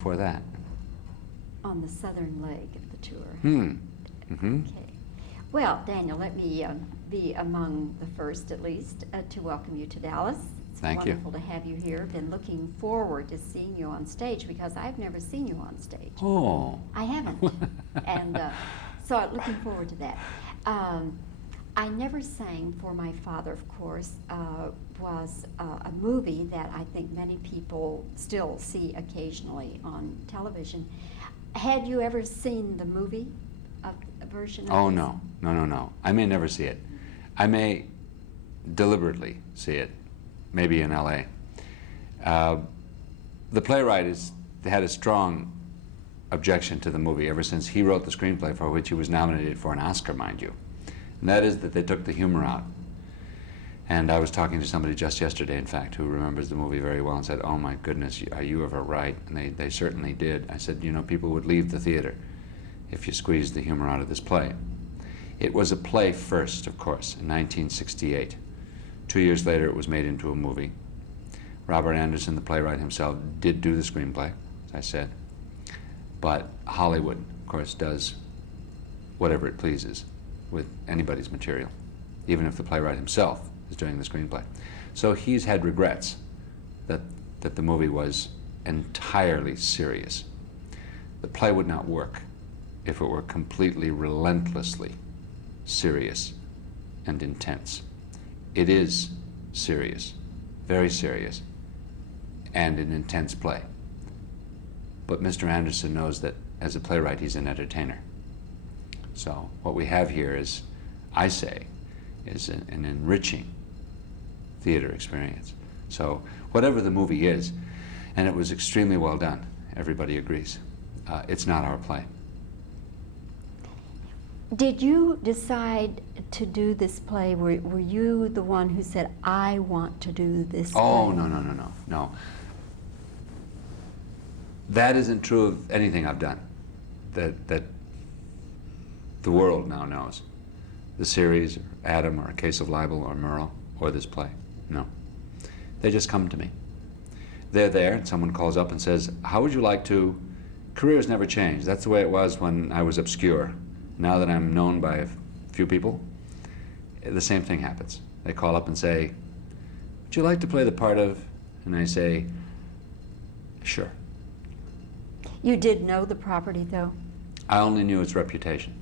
for that? On the southern leg of the tour. Mm-hmm. Okay. Well, Daniel, let me be among the first, at least, to welcome you to Dallas. It's Thank you. wonderful to have you here. Been looking forward to seeing you on stage because I've never seen you on stage. Oh. I haven't. And so looking forward to that. I Never Sang for My Father, of course, was a movie that I think many people still see occasionally on television. Had you ever seen the movie, a version of Oh, this? no. No. I may never see it. I may deliberately see it, maybe in L.A. The playwright had a strong objection to the movie ever since he wrote the screenplay, for which he was nominated for an Oscar, mind you. And that is that they took the humor out. And I was talking to somebody just yesterday, in fact, who remembers the movie very well and said, "Oh my goodness, are you ever right?" And they certainly did. I said, you know, people would leave the theater if you squeezed the humor out of this play. It was a play first, of course, in 1968. 2 years later, it was made into a movie. Robert Anderson, the playwright himself, did do the screenplay, as I said. But Hollywood, of course, does whatever it pleases with anybody's material, even if the playwright himself is doing the screenplay. So he's had regrets that the movie was entirely serious. The play would not work if it were completely relentlessly serious and intense. It is serious, very serious, and an intense play. But Mr. Anderson knows that as a playwright, he's an entertainer. So what we have here is, I say, is an enriching theater experience. So whatever the movie is, and it was extremely well done, everybody agrees, it's not our play. Did you decide to do this play? Were you the one who said, "I want to do this Oh, play"? no. That isn't true of anything I've done that the world now knows. The series, or Adam, or A Case of Libel, or Merle, or this play. No. They just come to me. They're there, and someone calls up and says, "How would you like to..." Careers never change. That's the way it was when I was obscure. Now that I'm known by a few people, the same thing happens. They call up and say, "Would you like to play the part of..." And I say, "Sure." You did know the property, though? I only knew its reputation.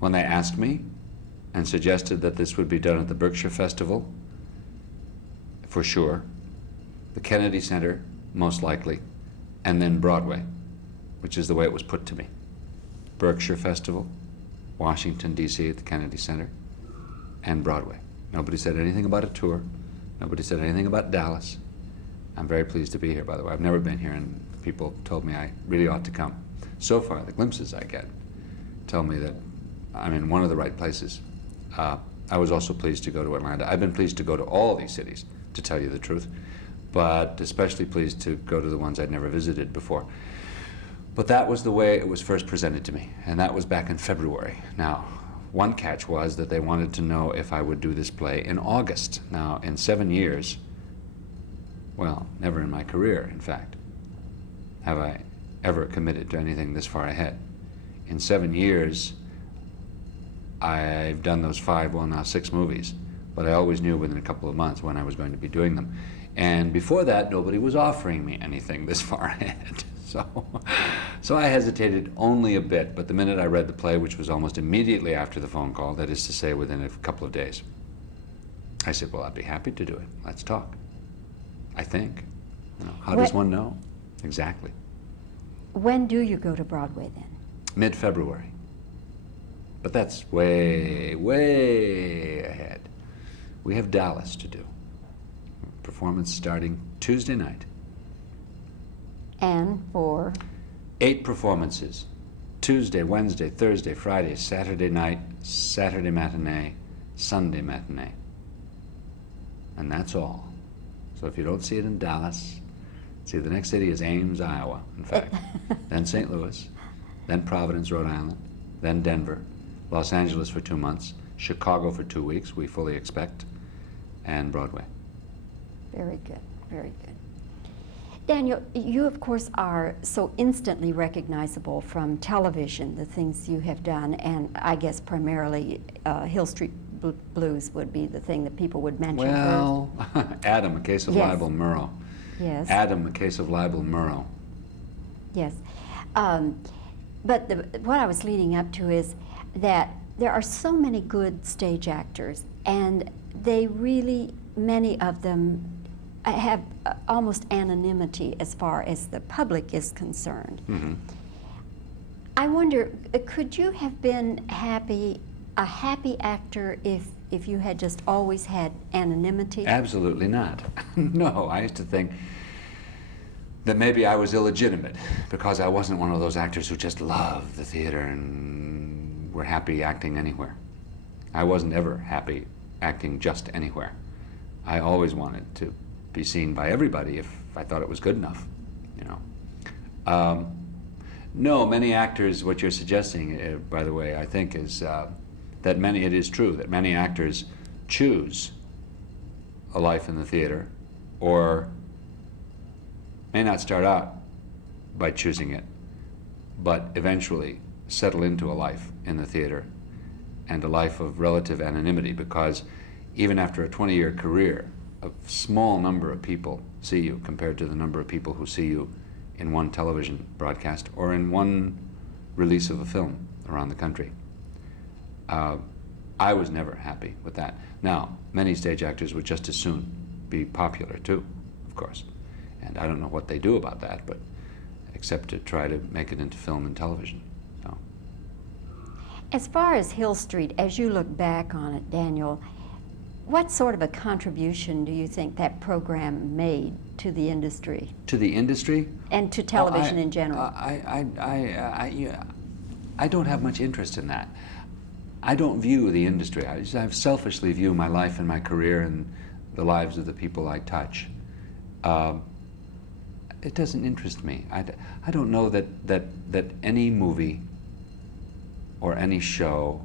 When they asked me and suggested that this would be done at the Berkshire Festival, for sure, the Kennedy Center, most likely, and then Broadway, which is the way it was put to me. Berkshire Festival, Washington, D.C. at the Kennedy Center, and Broadway. Nobody said anything about a tour. Nobody said anything about Dallas. I'm very pleased to be here, by the way. I've never been here, and people told me I really ought to come. So far, the glimpses I get tell me that I'm in one of the right places. I was also pleased to go to Atlanta. I've been pleased to go to all these cities, to tell you the truth, but especially pleased to go to the ones I'd never visited before. But that was the way it was first presented to me, and that was back in February. Now, one catch was that they wanted to know if I would do this play in August. Now, in 7 years, well, never in my career, in fact, have I ever committed to anything this far ahead. In 7 years, I've done those 5, well now 6 movies, but I always knew within a couple of months when I was going to be doing them. And before that, nobody was offering me anything this far ahead. So I hesitated only a bit, but the minute I read the play, which was almost immediately after the phone call, that is to say within a couple of days, I said, well, I'd be happy to do it. Let's talk. I think. You know, how does one know? Exactly. When do you go to Broadway then? Mid-February. But that's way, way ahead. We have Dallas to do. Performance starting Tuesday night. And for? 8 performances. Tuesday, Wednesday, Thursday, Friday, Saturday night, Saturday matinee, Sunday matinee. And that's all. So if you don't see it in Dallas, see, the next city is Ames, Iowa, in fact. Then St. Louis, then Providence, Rhode Island, then Denver, Los Angeles for 2 months, Chicago for 2 weeks, we fully expect, and Broadway. Very good, very good. Daniel, you of course are so instantly recognizable from television, the things you have done, and I guess primarily Hill Street Blues would be the thing that people would mention Well, Adam, a case of Yes. libel, Murrow. Yes. Adam, a case of libel, Murrow. Yes. But what I was leading up to is that there are so many good stage actors, and they really, many of them have almost anonymity as far as the public is concerned. Mm-hmm. I wonder, could you have been a happy actor if you had just always had anonymity? Absolutely not. No, I used to think that maybe I was illegitimate because I wasn't one of those actors who just loved the theater and were happy acting anywhere. I wasn't ever happy acting just anywhere. I always wanted to be seen by everybody if I thought it was good enough, you know. No, many actors, what you're suggesting, by the way, I think is that it is true that many actors choose a life in the theater, or may not start out by choosing it, but eventually settle into a life in the theater and a life of relative anonymity, because even after a 20-year career, a small number of people see you compared to the number of people who see you in one television broadcast or in one release of a film around the country. I was never happy with that. Now, many stage actors would just as soon be popular too, of course. And I don't know what they do about that, but except to try to make it into film and television. So. As far as Hill Street, as you look back on it, Daniel, what sort of a contribution do you think that program made to the industry? To the industry? And to television in general? I don't have much interest in that. I don't view the industry. I selfishly view my life and my career and the lives of the people I touch. It doesn't interest me. I don't know that any movie or any show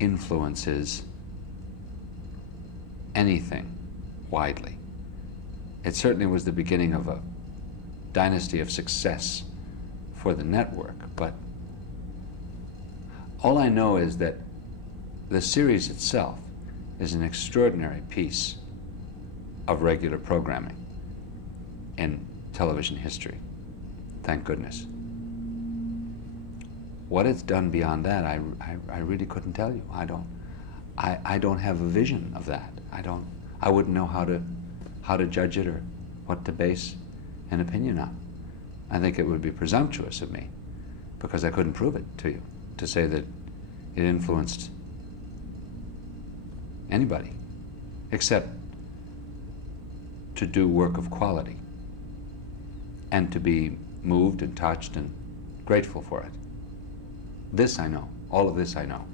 influences anything widely. It certainly was the beginning of a dynasty of success for the network, but all I know is that the series itself is an extraordinary piece of regular programming in television history. Thank goodness. What it's done beyond that, I really couldn't tell you. I don't have a vision of that. I wouldn't know how to judge it or what to base an opinion on. I think it would be presumptuous of me, because I couldn't prove it to you, to say that it influenced anybody, except to do work of quality and to be moved and touched and grateful for it. This I know, all of this I know,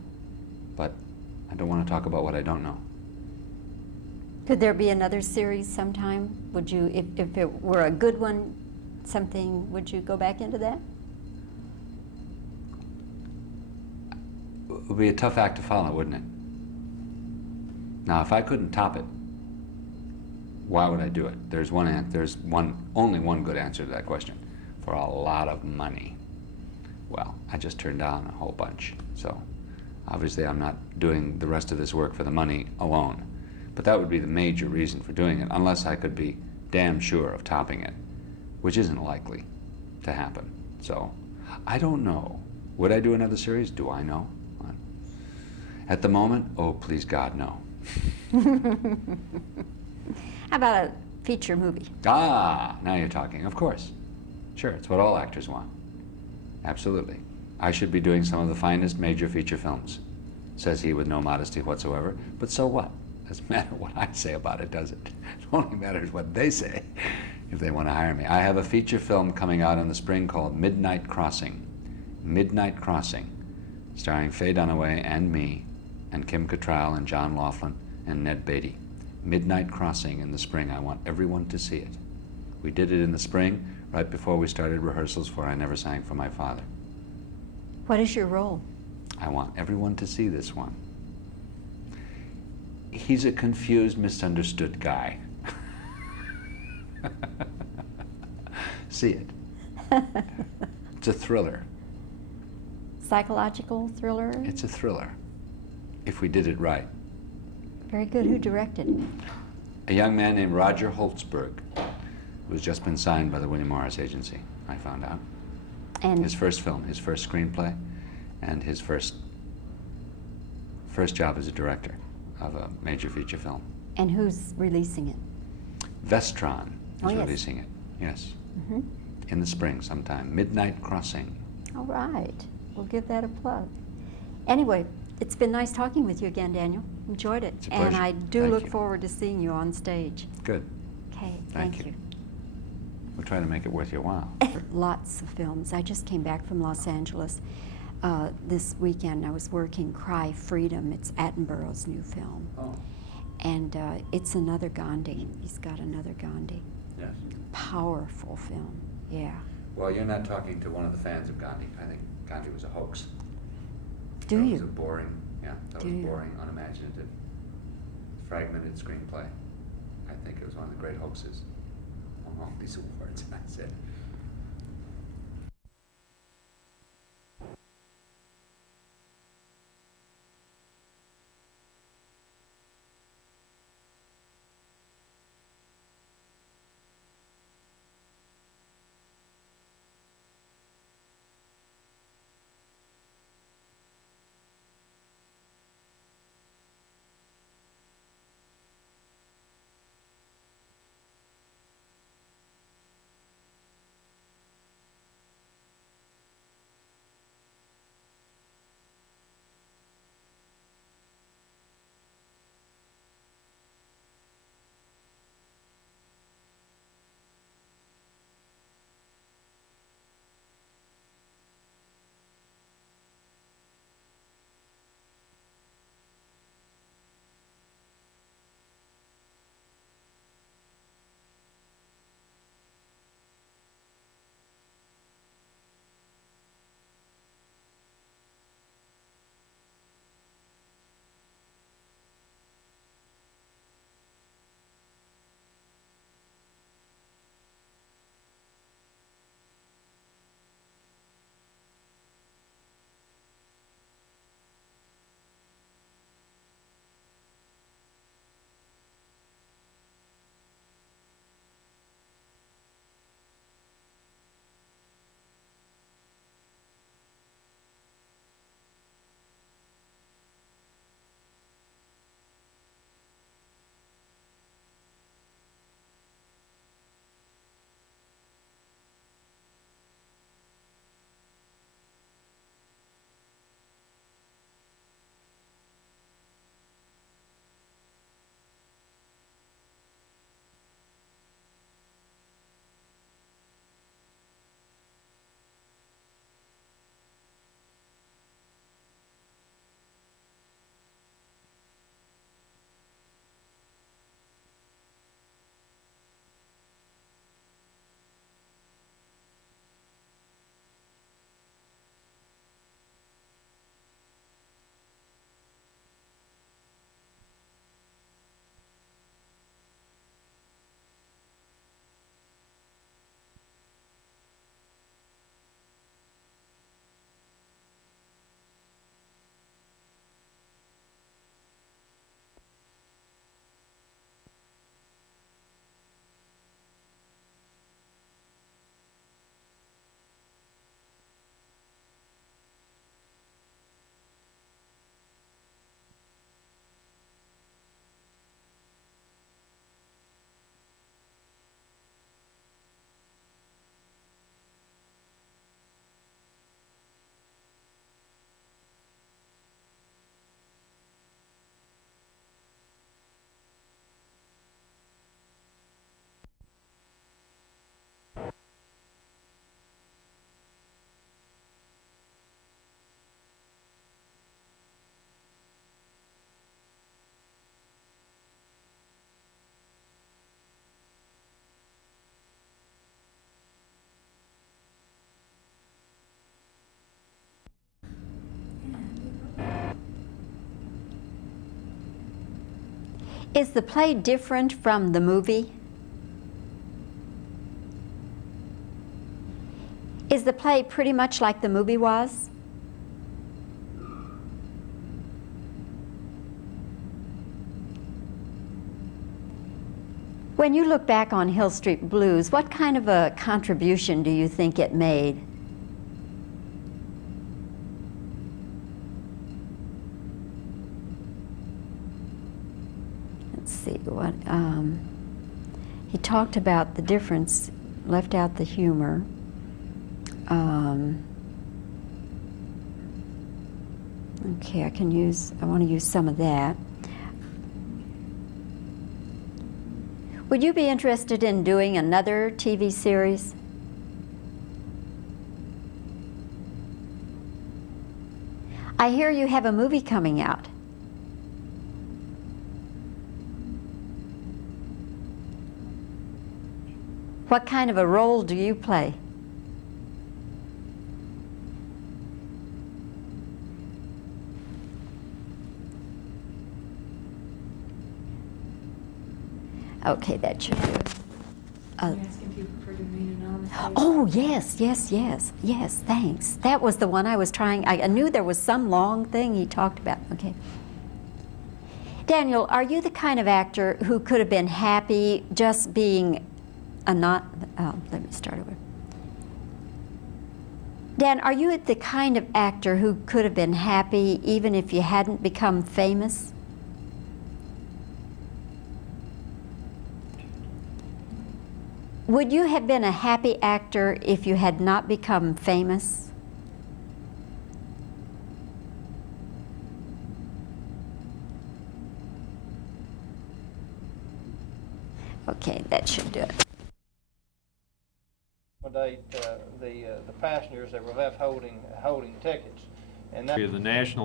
but I don't want to talk about what I don't know. Could there be another series sometime? Would you, if it were a good one, would you go back into that? It would be a tough act to follow, wouldn't it? Now, if I couldn't top it, why would I do it? There's only one good answer to that question. For a lot of money. Well, I just turned down a whole bunch. So obviously I'm not doing the rest of this work for the money alone. But that would be the major reason for doing it, unless I could be damn sure of topping it, which isn't likely to happen. So I don't know. Would I do another series? Do I know? At the moment, oh, please God, no. How about a feature movie? Ah, now you're talking. Of course. Sure, it's what all actors want. Absolutely. I should be doing some of the finest major feature films, says he with no modesty whatsoever. But so what? Doesn't matter what I say about it, does it? It only matters what they say if they want to hire me. I have a feature film coming out in the spring called Midnight Crossing. Midnight Crossing, starring Faye Dunaway and me, and Kim Cattrall and John Laughlin and Ned Beatty. Midnight Crossing in the spring. I want everyone to see it. We did it in the spring, right before we started rehearsals for I Never Sang for My Father. What is your role? I want everyone to see this one. He's a confused, misunderstood guy. See it. It's a thriller. Psychological thriller? It's a thriller, if we did it right. Very good. Who directed it? A young man named Roger Holtzberg, who has just been signed by the William Morris Agency, I found out. And His first film, his first screenplay, and his first job as a director of a major feature film. and who's releasing it? Vestron Oh, is yes. releasing it, yes, Mm-hmm. in the spring sometime. Midnight Crossing. All right. We'll give that a plug. Anyway, it's been nice talking with you again, Daniel. Enjoyed it. It's a And pleasure. I do Thank look you. forward to seeing you on stage. Good. Okay, Thank thank you. you. We'll try to make it worth your while. Lots of films. I just came back from Los Angeles this weekend. I was working Cry Freedom. It's Attenborough's new film. Oh, And it's another Gandhi. He's got another Gandhi. yes. Powerful film, yeah. Well, you're not talking to one of the fans of Gandhi. I think Gandhi was a hoax. Do That was a you? boring, that Do was you? boring, unimaginative, fragmented screenplay. I think it was one of the great hoaxes among all these awards. I said, Is the play different from the movie? Is the play pretty much like the movie was? When you look back on Hill Street Blues, what kind of a contribution do you think it made? Let's see, what, he talked about the difference, left out the humor. Okay, I want to use some of that. Would you be interested in doing another TV series? I hear you have a movie coming out. What kind of a role do you play? Okay, that should do it. I'm asking if you prefer to remain anonymous. Oh, yes, thanks. That was the one I was trying, I knew there was some long thing he talked about. Okay. Daniel, are you the kind of actor who could have been happy just being let me start over. Dan, are you the kind of actor who could have been happy even if you hadn't become famous? Would you have been a happy actor if you had not become famous? Okay, that should do it. Accommodate the passengers that were left holding tickets, and that The national